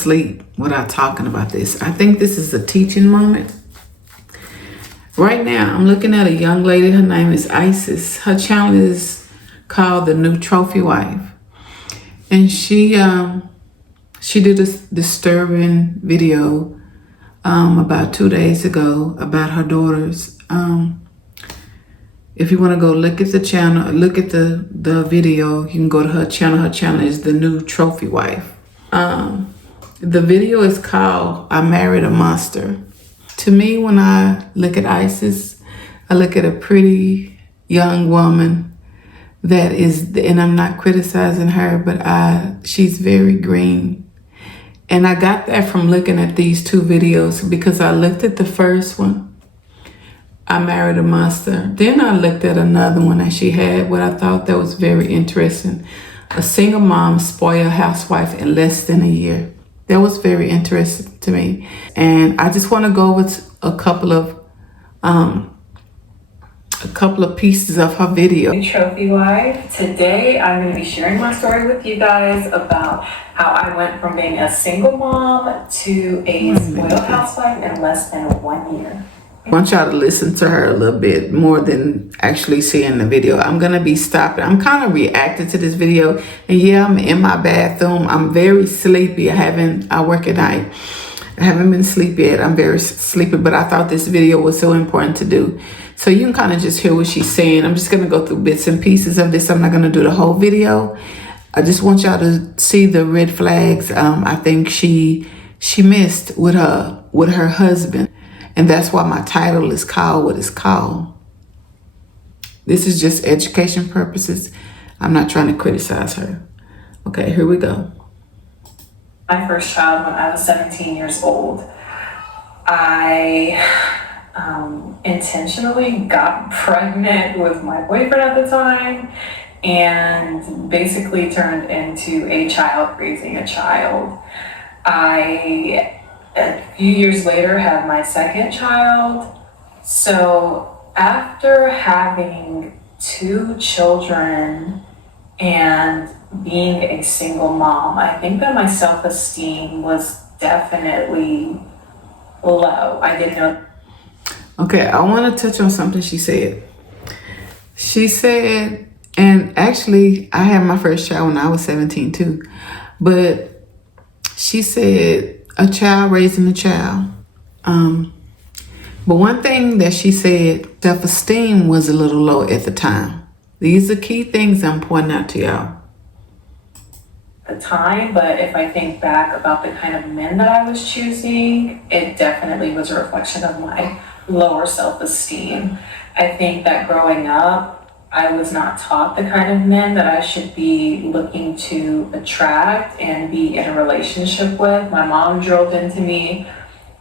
asleep without talking about this. I think this is a teaching moment. Right now, I'm looking at a young lady. Her name is Isis. Her channel is called The New Trophy Wife. And she did a disturbing video about 2 days ago about her daughters. If you want to go look at the channel, look at the video, you can go to her channel. Her channel is The New Trophy Wife. The video is called I Married a Monster. To me, when I look at Isis, I look at a pretty young woman that is, and I'm not criticizing her, but she's very green. And I got that from looking at these two videos, because I looked at the first one, I Married a Monster. Then I looked at another one that she had, what I thought that was very interesting. A single mom spoiled housewife in less than a year. That was very interesting to me. And I just want to go with a couple of pieces of her video. Trophy Wife. Today I'm going to be sharing my story with you guys about how I went from being a single mom to a spoiled housewife in less than 1 year. I want y'all to listen to her a little bit more than actually seeing the video. I'm going to be stopping. I'm kind of reacting to this video. And yeah, I'm in my bathroom. I'm very sleepy. I work at night. I haven't been asleep yet. I'm very sleepy, but I thought this video was so important to do. So you can kind of just hear what she's saying. I'm just going to go through bits and pieces of this. I'm not going to do the whole video. I just want y'all to see the red flags. I think she missed with her husband. And that's why my title is called what it's called. This is just education purposes. I'm not trying to criticize her. Okay, here we go. My first child when I was 17 years old. I intentionally got pregnant with my boyfriend at the time and basically turned into a child raising a child. A few years later, had my second child. So after having 2 children and being a single mom, I think that my self-esteem was definitely low. I didn't know. Okay, I want to touch on something she said. She said, and actually, I had my first child when I was 17 too, but she said, a child raising a child. But one thing that she said, self-esteem was a little low at the time. These are key things I'm pointing out to y'all. At the time, but if I think back about the kind of men that I was choosing, it definitely was a reflection of my lower self-esteem. I think that growing up, I was not taught the kind of men that I should be looking to attract and be in a relationship with. My mom drilled into me,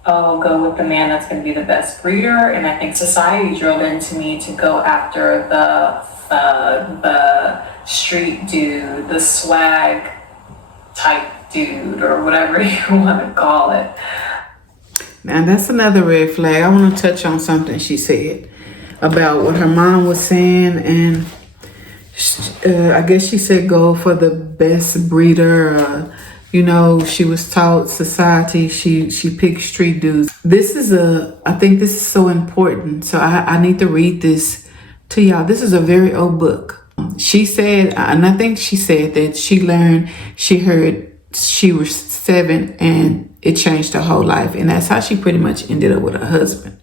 oh, go with the man that's going to be the best breeder. And I think society drilled into me to go after the thug, the street dude, the swag type dude, or whatever you want to call it. Now that's another red flag. I want to touch on something she said about what her mom was saying, and I guess she said go for the best breeder. She was taught society, she picked street dudes. I think this is so important. So I need to read this to y'all. This is a very old book. She said, and I think she said that she heard she was 7 and it changed her whole life. And that's how she pretty much ended up with her husband.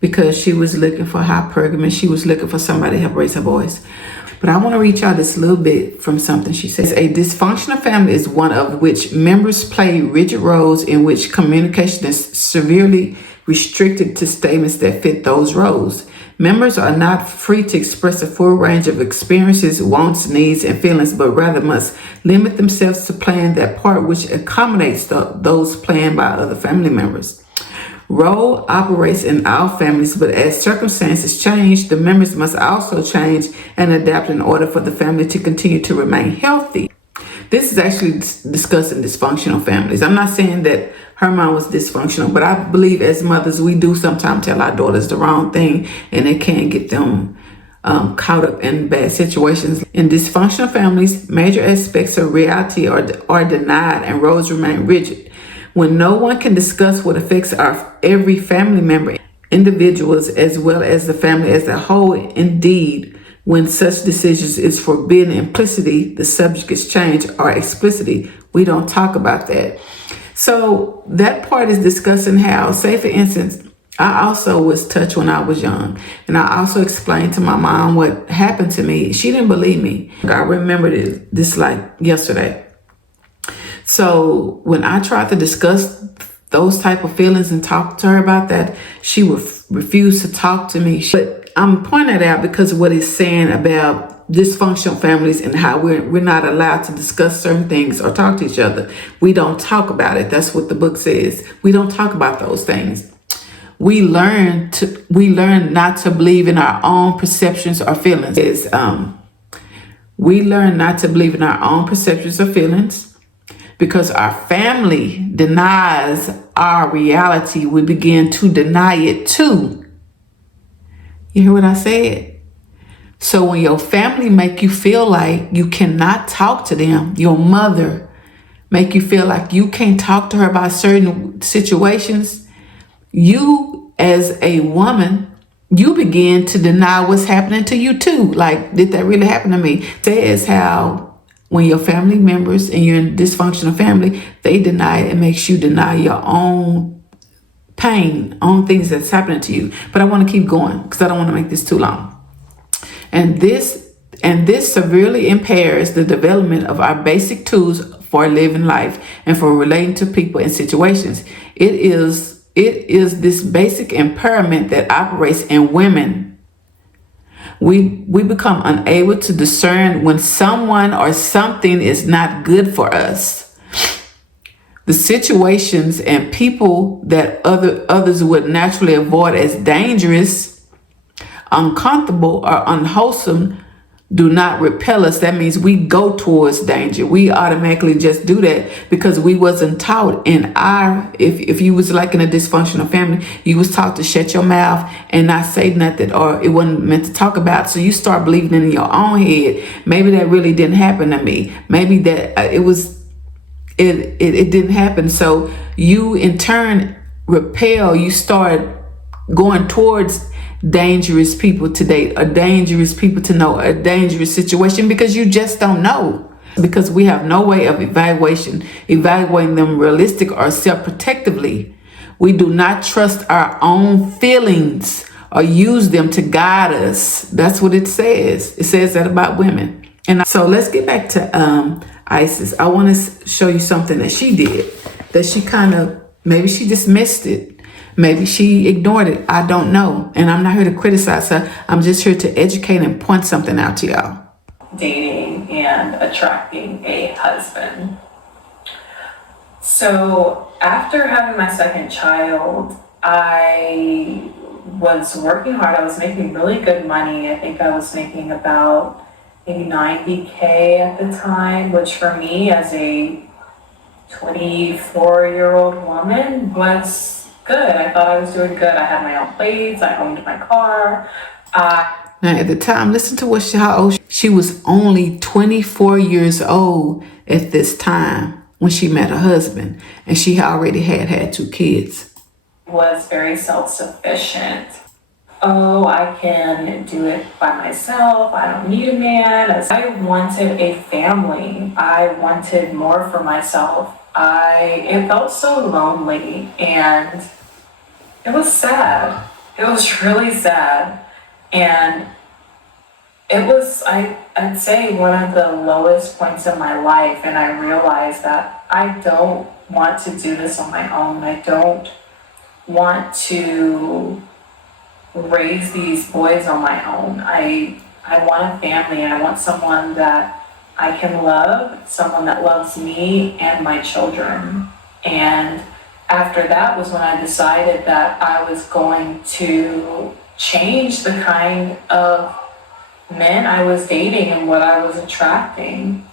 Because she was looking for hypergamy. She was looking for somebody to help raise her boys. But I want to reach out this little bit from something she says. A dysfunctional family is one of which members play rigid roles in which communication is severely restricted to statements that fit those roles. Members are not free to express a full range of experiences, wants, needs, and feelings, but rather must limit themselves to playing that part which accommodates those played by other family members. Role operates in all families, but as circumstances change, the members must also change and adapt in order for the family to continue to remain healthy. This is actually discussing dysfunctional families. I'm not saying that her mom was dysfunctional, but I believe as mothers, we do sometimes tell our daughters the wrong thing, and it can get them caught up in bad situations. In dysfunctional families, major aspects of reality are denied and roles remain rigid. When no one can discuss what affects our every family member, individuals as well as the family as a whole, indeed, when such decisions is forbidden implicitly, the subject is changed, or explicitly, we don't talk about that. So that part is discussing how, say for instance, I also was touched when I was young. And I also explained to my mom what happened to me. She didn't believe me. I remember this like yesterday. So when I tried to discuss those type of feelings and talk to her about that, she would refuse to talk to me. But I'm pointing that out because of what it's saying about dysfunctional families and how we're not allowed to discuss certain things or talk to each other. We don't talk about it. That's what the book says. We don't talk about those things. We learn not to believe in our own perceptions or feelings. We learn not to believe in our own perceptions or feelings because our family denies our reality. We begin to deny it too. You hear what I said? So when your family make you feel like you cannot talk to them, your mother make you feel like you can't talk to her about certain situations, you as a woman, you begin to deny what's happening to you too. Like, did that really happen to me? It says how when your family members and you're in a dysfunctional family, they deny it. It makes you deny your own pain, own things that's happening to you. But I want to keep going because I don't want to make this too long. And this severely impairs the development of our basic tools for living life and for relating to people and situations. It is this basic impairment that operates in women. We become unable to discern when someone or something is not good for us. The situations and people that others would naturally avoid as dangerous, uncomfortable, or unwholesome do not repel us. That means we go towards danger. We automatically just do that because we wasn't taught in our, if you was like in a dysfunctional family, you was taught to shut your mouth and not say nothing, or it wasn't meant to talk about. So you start believing in your own head. Maybe that really didn't happen to me. Maybe that it didn't happen. So you in turn repel, you start going towards dangerous people to date, or dangerous people to know, a dangerous situation, because you just don't know, because we have no way of evaluating them realistic or self-protectively. We do not trust our own feelings or use them to guide us. That's what it says. It says that about women. And so let's get back to Isis. I want to show you something that she did that she kind of, maybe she dismissed it. Maybe she ignored it. I don't know. And I'm not here to criticize her. I'm just here to educate and point something out to y'all. Dating and attracting a husband. So after having my second child, I was working hard. I was making really good money. I think I was making about maybe $90K at the time, which for me as a 24-year-old woman was good. I thought I was doing good. I had my own plates. I owned my car. Now at the time, listen to how old she was. Only 24 years old at this time when she met her husband, and she already had 2 kids. Was very self-sufficient. Oh, I can do it by myself. I don't need a man. I wanted a family. I wanted more for myself. It felt so lonely, and it was sad. It was really sad. And it was, I'd say, one of the lowest points of my life. And I realized that I don't want to do this on my own. I don't want to raise these boys on my own. I want a family. I want someone that I can love, someone that loves me and my children. And after that was when I decided that I was going to change the kind of men I was dating and what I was attracting.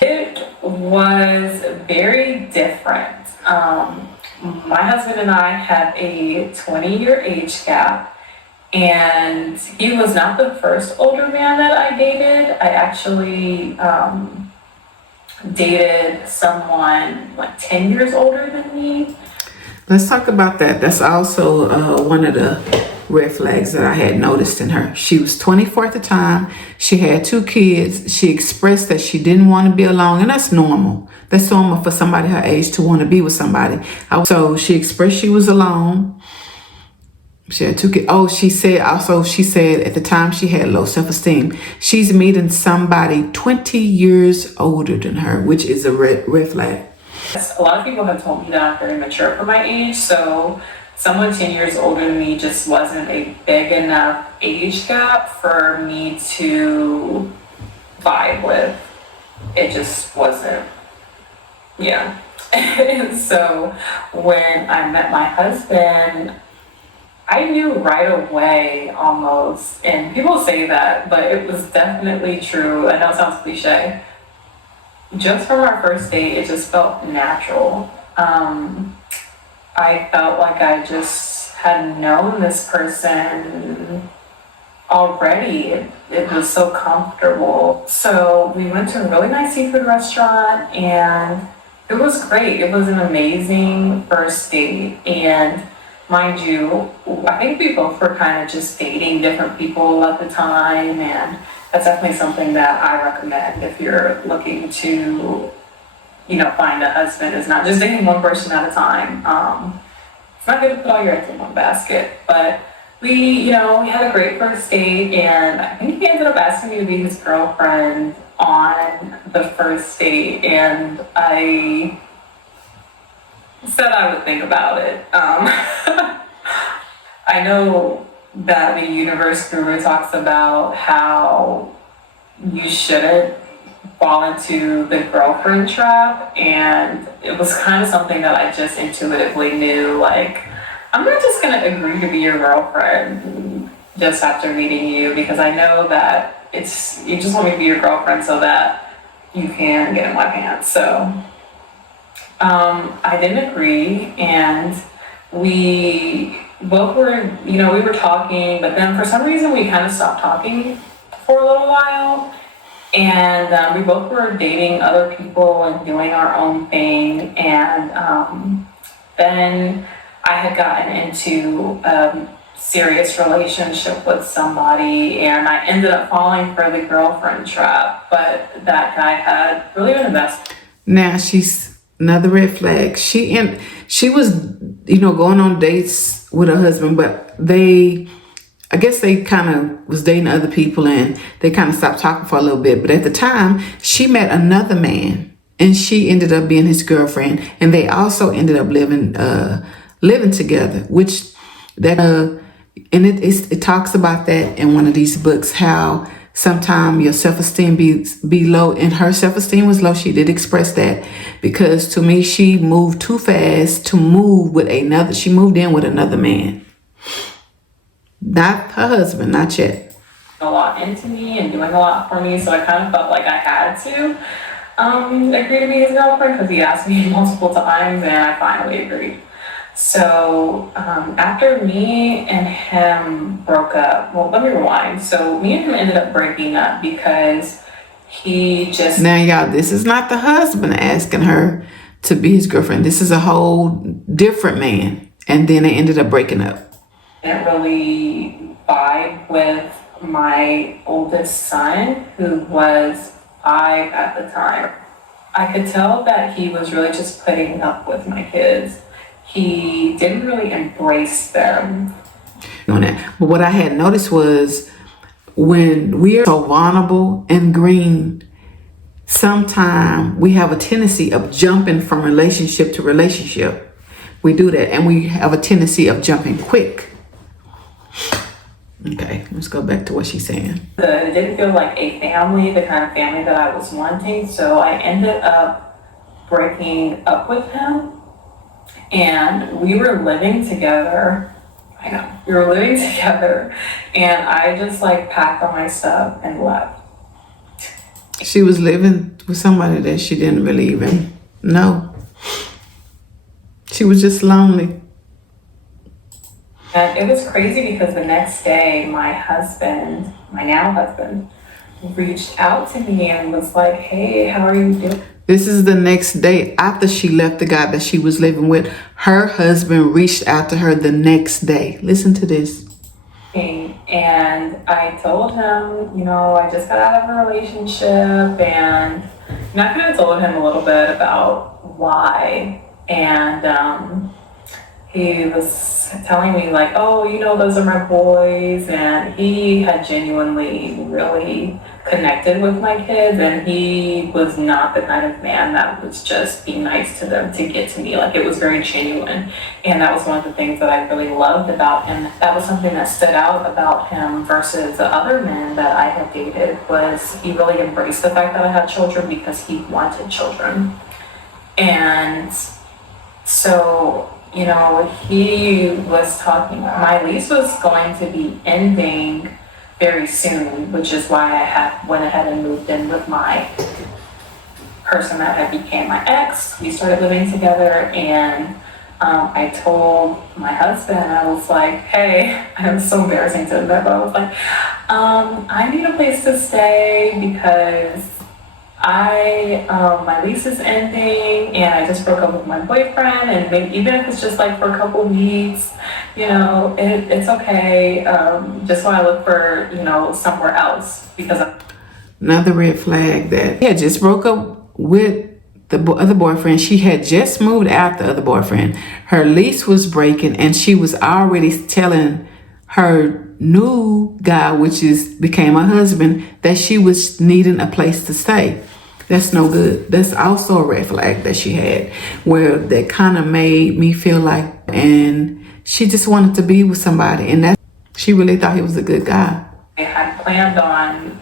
It was very different. My husband and I have a 20-year age gap, and he was not the first older man that I dated. I actually dated someone like 10 years older than me. Let's talk about that. That's also one of the red flags that I had noticed in her. She was 24 at the time. She had 2 kids. She expressed that she didn't want to be alone, and that's normal. That's normal for somebody her age to want to be with somebody. So she expressed she was alone. She had 2 kids. Oh, she said at the time she had low self-esteem. She's meeting somebody 20 years older than her, which is a red flag. A lot of people have told me that I'm very mature for my age, so someone 10 years older than me just wasn't a big enough age gap for me to vibe with. It just wasn't, yeah. And so when I met my husband, I knew right away almost, and people say that, but it was definitely true. I know it sounds cliche. Just from our first date, it just felt natural. I felt like I just had known this person already. It was so comfortable. So we went to a really nice seafood restaurant, and it was great. It was an amazing first date. And mind you, I think we both were kind of just dating different people at the time, and that's definitely something that I recommend if you're looking to, find a husband, is not just dating one person at a time. It's not good to put all your eggs in one basket, but we had a great first date, and I think he ended up asking me to be his girlfriend on the first date, and I said I would think about it. I know that the universe guru talks about how you shouldn't fall into the girlfriend trap, and it was kind of something that I just intuitively knew, like, I'm not just gonna agree to be your girlfriend just after meeting you, because I know that you just want me to be your girlfriend so that you can get in my pants. So I didn't agree, and we both were, we were talking, but then for some reason we kind of stopped talking for a little while, and we both were dating other people and doing our own thing, and then I had gotten into a serious relationship with somebody, and I ended up falling for the girlfriend trap, but that guy had really been invested. Now she's another red flag. She was, going on dates with her husband, but I guess they kind of was dating other people, and they kind of stopped talking for a little bit. But at the time, she met another man, and she ended up being his girlfriend, and they also ended up living together. Which and it talks about that in one of these books, how sometimes your self-esteem be low, and her self-esteem was low. She did express that, because to me, she moved too fast to move with another. She moved in with another man. Not her husband, not yet. A lot into me and doing a lot for me, so I kind of felt like I had to agree to be his girlfriend, because he asked me multiple times, and I finally agreed. So after me and him broke up, well, let me rewind. So me and him ended up breaking up because he just... Now, y'all, this is not the husband asking her to be his girlfriend. This is a whole different man. And then they ended up breaking up. Didn't really vibe with my oldest son, who was 5 at the time. I could tell that he was really just putting up with my kids. He didn't really embrace them. But what I had noticed was, when we are so vulnerable and green, sometimes we have a tendency of jumping from relationship to relationship. We do that, and we have a tendency of jumping quick. Okay, let's go back to what she's saying. It didn't feel like a family, the kind of family that I was wanting, so I ended up breaking up with him. And we were living together. I know, we were living together, and I just packed all my stuff and left. She was living with somebody that she didn't really even know. She was just lonely. And it was crazy, because the next day, my now husband, reached out to me and was like, "Hey, how are you doing?" This is the next day after she left the guy that she was living with. Her husband reached out to her the next day. Listen to this. And I told him, I just got out of a relationship, and I kind of told him a little bit about why. And he was telling me like, oh, those are my boys, and he had genuinely really connected with my kids, and he was not the kind of man that would just be nice to them to get to me. Like, it was very genuine, and that was one of the things that I really loved about him. That was something that stood out about him versus the other men that I had dated, was he really embraced the fact that I had children because he wanted children. And so, he was talking, my lease was going to be ending very soon, which is why I went ahead and moved in with my person that had became my ex. We started living together, and I told my husband, I was like, hey, it was so embarrassing to admit, but I was like, I need a place to stay because my lease is ending, and I just broke up with my boyfriend, and maybe even if it's just like for a couple weeks, it's okay. Just so I look for, somewhere else, because Another red flag that he had just broke up with the other boyfriend. She had just moved out the other boyfriend. Her lease was breaking, and she was already telling her new guy, which became her husband, that she was needing a place to stay. That's no good. That's also a red flag that she had, where that kind of made me feel like, and she just wanted to be with somebody, and that she really thought he was a good guy. I had planned on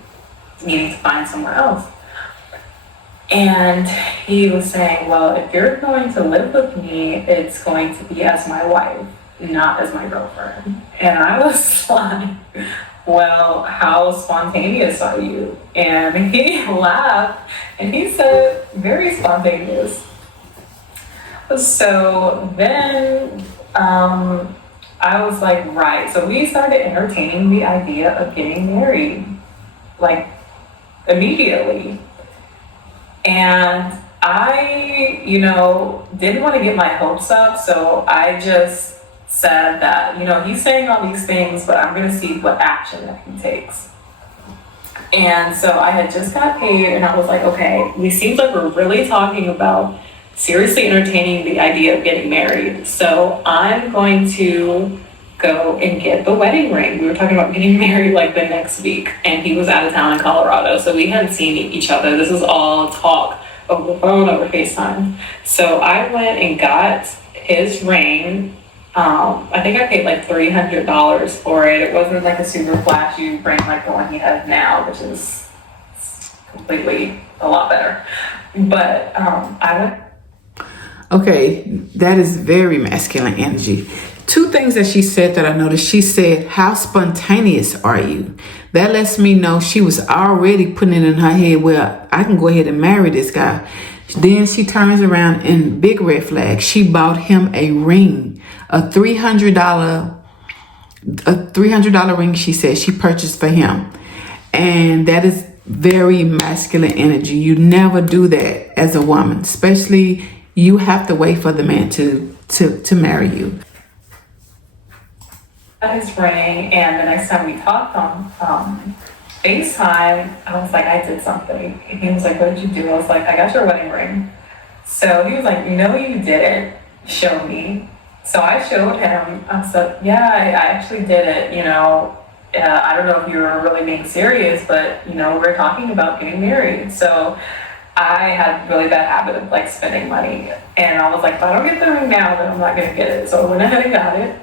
needing to find somewhere else. And he was saying, well, if you're going to live with me, it's going to be as my wife, not as my girlfriend. And I was like, well, how spontaneous are you? And he laughed, and he said, very spontaneous. So then I was like, right. So we started entertaining the idea of getting married, like, immediately. And I, didn't want to get my hopes up, so I just said that, he's saying all these things, but I'm going to see what action that he takes. And so I had just got paid, and I was like, okay, it seems like we're really talking about seriously entertaining the idea of getting married. So I'm going to go and get the wedding ring. We were talking about getting married like the next week, and he was out of town in Colorado, so we hadn't seen each other. This was all talk over the phone, over FaceTime. So I went and got his ring. I think I paid like $300 for it. It wasn't like a super flashy ring like the one he has now, which is completely a lot better. But I went. Okay, that is very masculine energy. Two things that she said that I noticed. She said, how spontaneous are you? That lets me know she was already putting it in her head, well, I can go ahead and marry this guy. Then she turns around and big red flag. She bought him a ring, a $300 ring, she said she purchased for him. And that is very masculine energy. You never do that as a woman, especially you have to wait for the man to marry you. His ring, and the next time we talked on FaceTime, I was like, I did something. And he was like, what did you do? I was like, I got your wedding ring. So he was like, no, you didn't. Show me. So I showed him. I said, yeah, I actually did it. I don't know if you were really being serious, but we're talking about getting married. So I had a really bad habit of like spending money, and I was like, if I don't get the ring now, then I'm not gonna get it. So I went ahead and got it.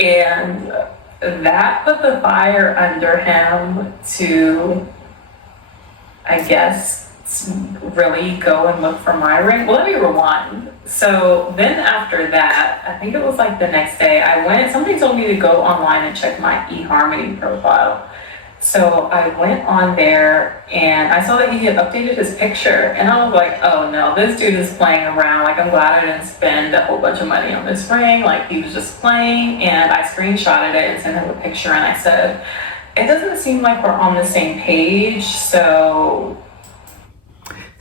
And that put the fire under him to, I guess, really go and look for my ring. Well, let me rewind. So then after that, I think it was like the next day, somebody told me to go online and check my eHarmony profile. So I went on there, and I saw that he had updated his picture, and I was like, oh no, this dude is playing around. Like, I'm glad I didn't spend a whole bunch of money on this ring. Like, he was just playing. And I screenshotted it and sent him a picture, and I said, it doesn't seem like we're on the same page, so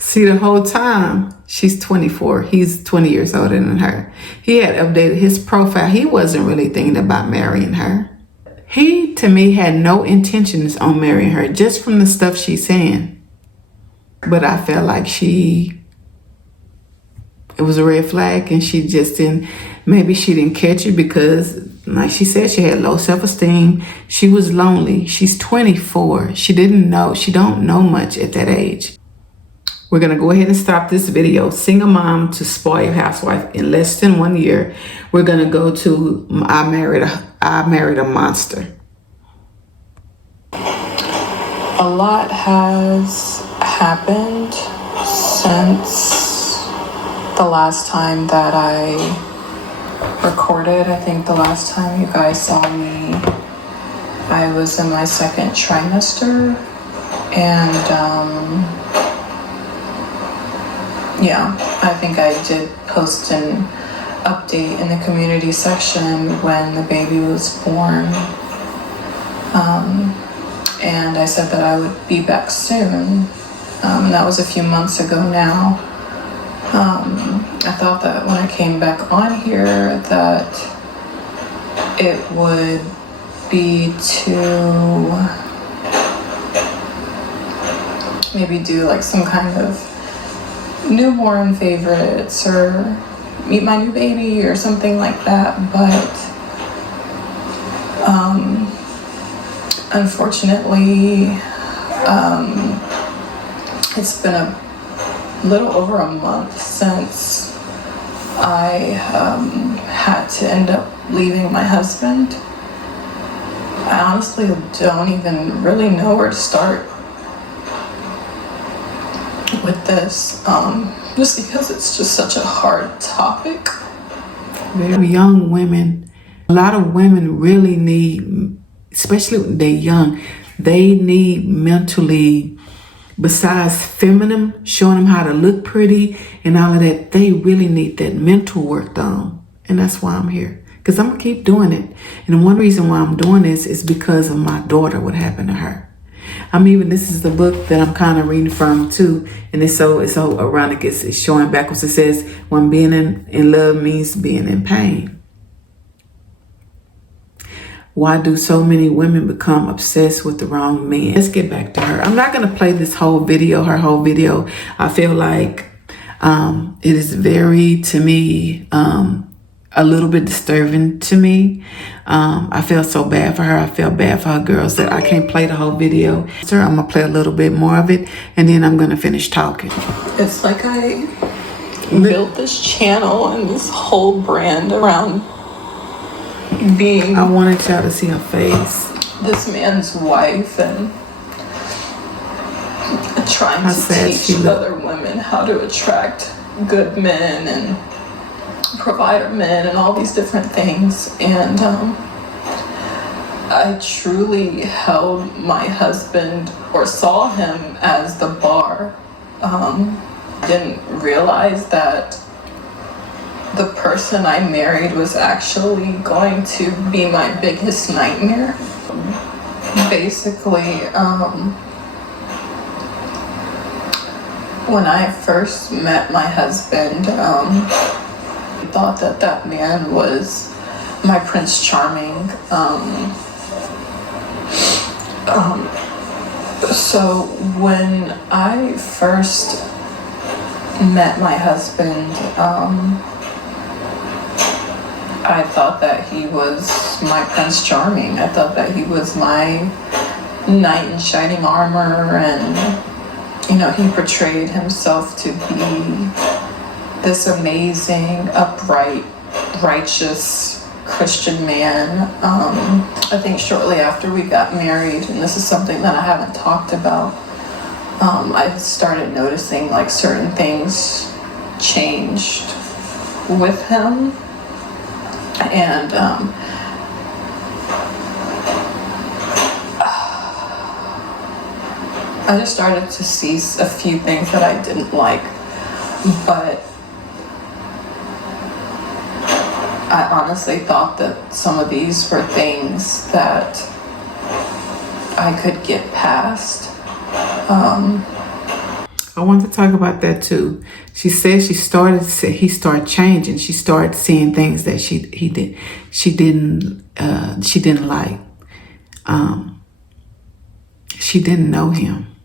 See, the whole time, she's 24. He's 20 years older than her. He had updated his profile. He wasn't really thinking about marrying her. He, to me, had no intentions on marrying her, just from the stuff she's saying. But I felt like it was a red flag, and she just didn't, maybe she didn't catch it because, like she said, she had low self-esteem. She was lonely. She's 24. She don't know much at that age. We're going to go ahead and stop this video. Single mom to spoiled housewife in less than 1 year. We're going to go to I married a monster. A lot has happened since the last time that I recorded. I think the last time you guys saw me, I was in my second trimester, and yeah, I think I did post an update in the community section when the baby was born. And I said that I would be back soon. And that was a few months ago now. I thought that when I came back on here that it would be to maybe do like some kind of newborn favorites or meet my new baby or something like that, but unfortunately it's been a little over a month since I had to end up leaving my husband. I honestly don't even really know where to start with this, just because it's just such a hard topic. Very young women, a lot of women really need, especially when they're young, they need mentally, besides feminine, showing them how to look pretty and all of that, they really need that mental work done. And that's why I'm here, because I'm gonna keep doing it. And one reason why I'm doing this is because of my daughter, what happened to her. This is the book that I'm kind of reading from too, and it's so ironic. It's showing backwards. It says, when being in love means being in pain. Why do so many women become obsessed with the wrong man? Let's get back to her. I'm not going to play this whole video, her whole video. I feel like it is very, to me, a little bit disturbing to me. I feel so bad for her. I feel bad for her girls that I can't play the whole video. So I'm gonna play a little bit more of it, and then I'm gonna finish talking. It's like I built this channel and this whole brand around being, I wanted y'all to see her face, this man's wife, and trying to teach other women how to attract good men and provider men and all these different things. And I truly held my husband, or saw him, as the bar. Didn't realize that the person I married was actually going to be my biggest nightmare. Basically, when I first met my husband, I thought that man was my Prince Charming. So when I first met my husband, I thought that he was my Prince Charming. I thought that he was my knight in shining armor, and he portrayed himself to be this amazing, upright, righteous Christian man. I think shortly after we got married, and this is something that I haven't talked about, I started noticing like certain things changed with him. And I just started to see a few things that I didn't like, but I honestly thought that some of these were things that I could get past. I want to talk about that too. She said he started changing. She started seeing things that she didn't like. She didn't know him.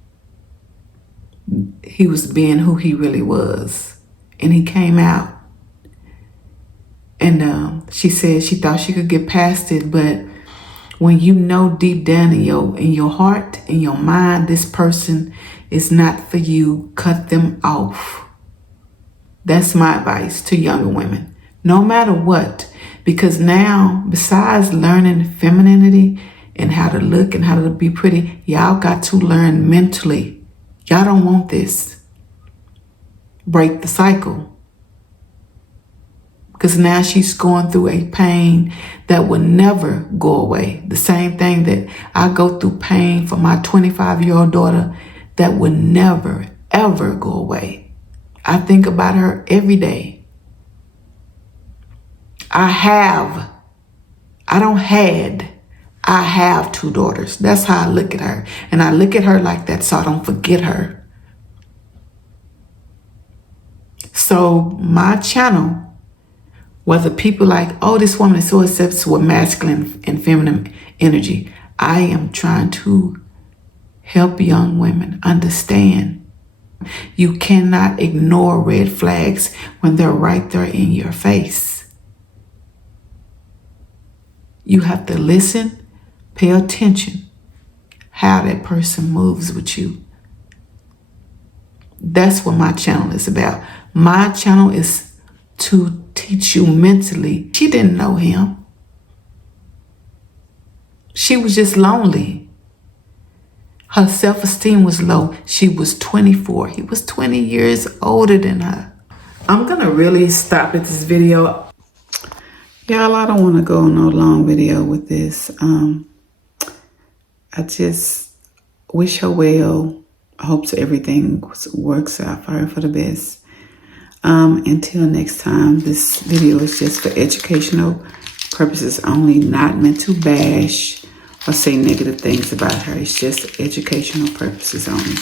He was being who he really was, and he came out. And she said she thought she could get past it, but when you know deep down in your heart, in your mind, this person is not for you, cut them off. That's my advice to younger women, no matter what. Because now, besides learning femininity and how to look and how to be pretty, y'all got to learn mentally. Y'all don't want this. Break the cycle. Because now she's going through a pain that will never go away. The same thing that I go through pain for my 25-year-old daughter that will never, ever go away. I think about her every day. I have 2 daughters. That's how I look at her. And I look at her like that so I don't forget her. So my channel, whether people like, oh, this woman is so obsessed with masculine and feminine energy, I am trying to help young women understand you cannot ignore red flags when they're right there in your face. You have to listen, pay attention how that person moves with you. That's what my channel is about. My channel is to teach you mentally. She didn't know him. She was just lonely. Her self-esteem was low. She was 24. He was 20 years older than her. I'm gonna really stop at this video. Y'all, I don't want to go no long video with this. I just wish her well. I hope everything works out for her for the best. Until next time, this video is just for educational purposes only, not meant to bash or say negative things about her. It's just educational purposes only.